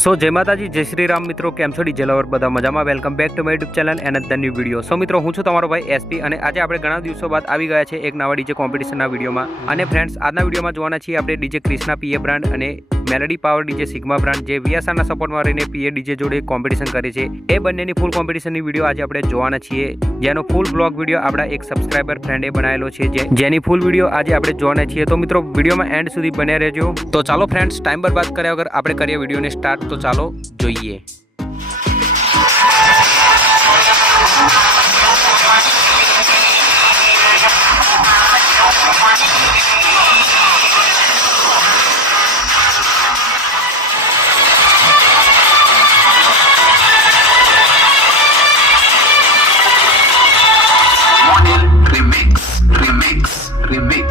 સો જય માતાજી, જય શ્રી રામ મિત્રો, કેમ છો ડીજે લવર બધા મજામાં? Welcome back to my YouTube channel and the new video. So મિત્રો, હું છું તમારો ભાઈ એસપી અને આજે આપણે ઘણા દિવસો બાદ આવી ગયા છે એક નવા ડીજે કોમ્પિટિશનના વિડીયોમાં. અને ફ્રેન્ડ્સ, આજના વિડીયોમાં જોવાના છીએ આપણે ડીજે ક્રિષ્ના પીએ બ્રાન્ડ અને melody power DJ sigma brand જે વીએસઆરના સપોર્ટમાં રહીને પીએ ડીજે જોડે કોમ્પિટિશન કરે છે. એ બંનેની ફૂલ કોમ્પિટિશનની વિડીયો આજે આપણે જોવાના છીએ, જેનો ફૂલ બ્લોગ વિડીયો આપણા એક સબસ્ક્રાઇબર ફ્રેન્ડે બનાવેલો છે, જેની ફૂલ વિડીયો આજે આપણે જોવાના છીએ. તો મિત્રો, વિડીયોમાં એન્ડ સુધી બન્યા રહેજો. તો ચાલો ફ્રેન્ડ્સ, ટાઈમ બરબાદ કર્યા વગર આપણે કરીએ વિડીયોને સ્ટાર્ટ. તો ચાલો જોઈએ. Remix.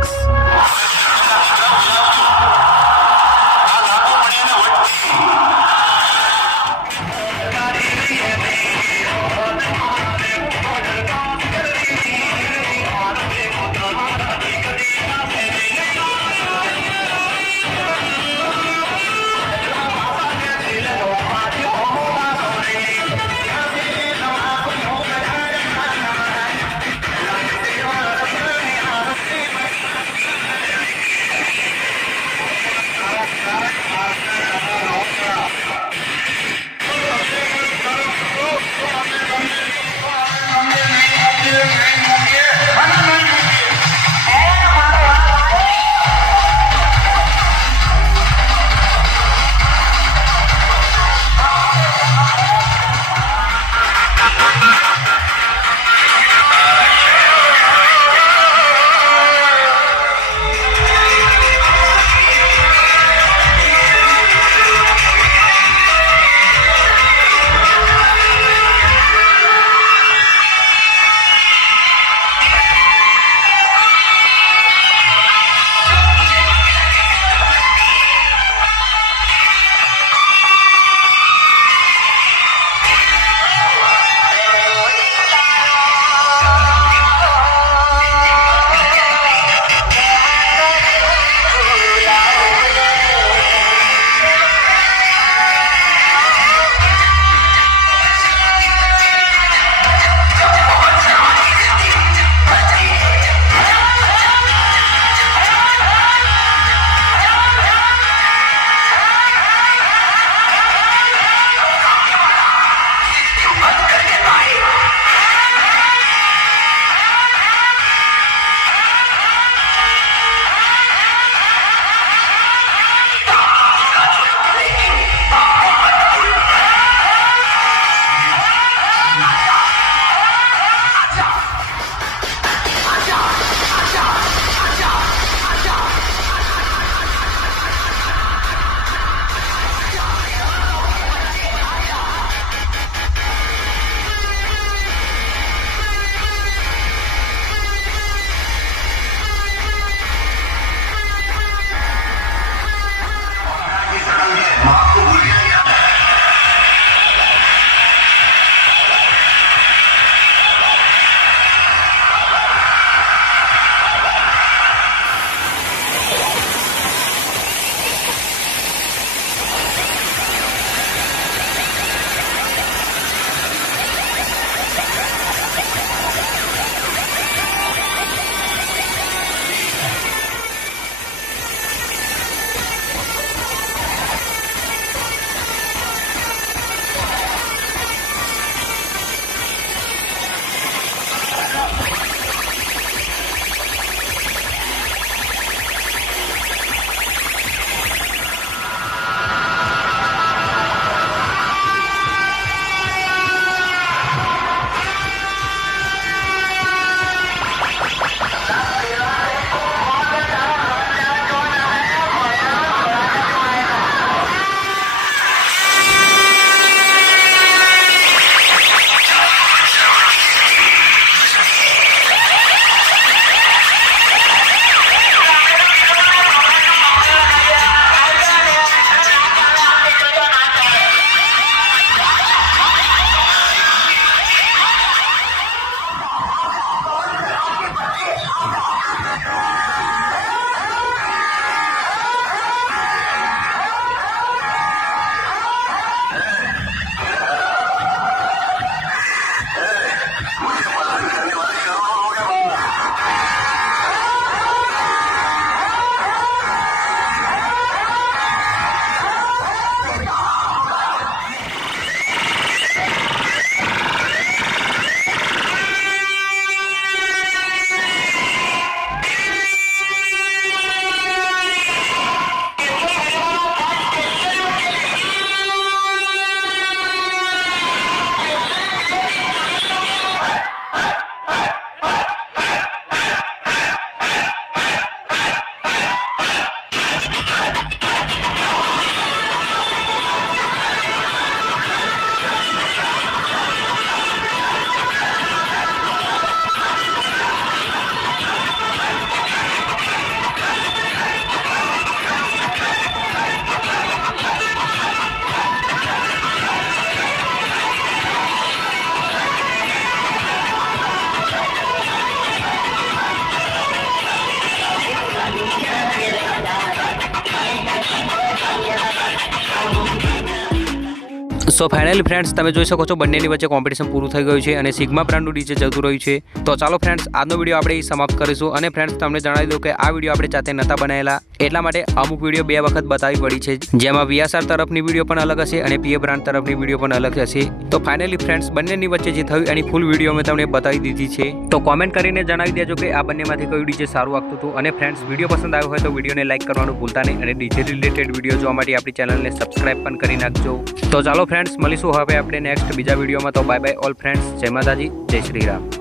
સો ફાઇનલી ફ્રેન્ડ્સ તમે જોઈ શકો છો બંનેની વચ્ચે કોમ્પિટિશન પૂરું થઈ ગયું છે અને સિગ્મા બ્રાન્ડનું ડીજે જતું રહ્યું છે. તો ચાલો ફ્રેન્ડ્સ આજનો વિડીયો આપણે સમાપ્ત કરીશું. અને ફ્રેન્ડ્સ તમને જણાવી દઉં કે આ વિડીયો આપણે જાતે નહોતા બનાવેલા, એટલા માટે અમુક વિડીયો 2 વખત બતાવી પડી છે, જેમાં VSR તરફની વિડીયો પણ અલગ હશે અને PA બ્રાન્ડ તરફની વિડીયો પણ અલગ હશે. તો ફાઇનલી ફ્રેન્ડ્સ બંનેની વચ્ચે જે થયું એની ફૂલ વિડીયો મેં તમને બતાવી દીધી છે. તો કોમેન્ટ કરીને જણાવી દેજો કે આ બંનેમાંથી કયું ડીજે સારું વાગતું હતું. અને ફ્રેન્ડ્સ વિડીયો પસંદ આવ્યો હોય તો વિડીયોને લાઈક કરવાનું ભૂલતા નહીં અને ડીજે રિલેટેડ વિડીયો જોવા માટે આપણી ચેનલને સબસ્ક્રાઇબ પણ કરી નાખજો. તો ચાલો ફ્રેન્ડ્સ મળીશું હવે આપણે નેક્સ્ટ બીજા વિડીયોમાં. તો બાય બાય ઓલ ફ્રેન્ડ્સ. જય માતાજી, જય શ્રી રામ.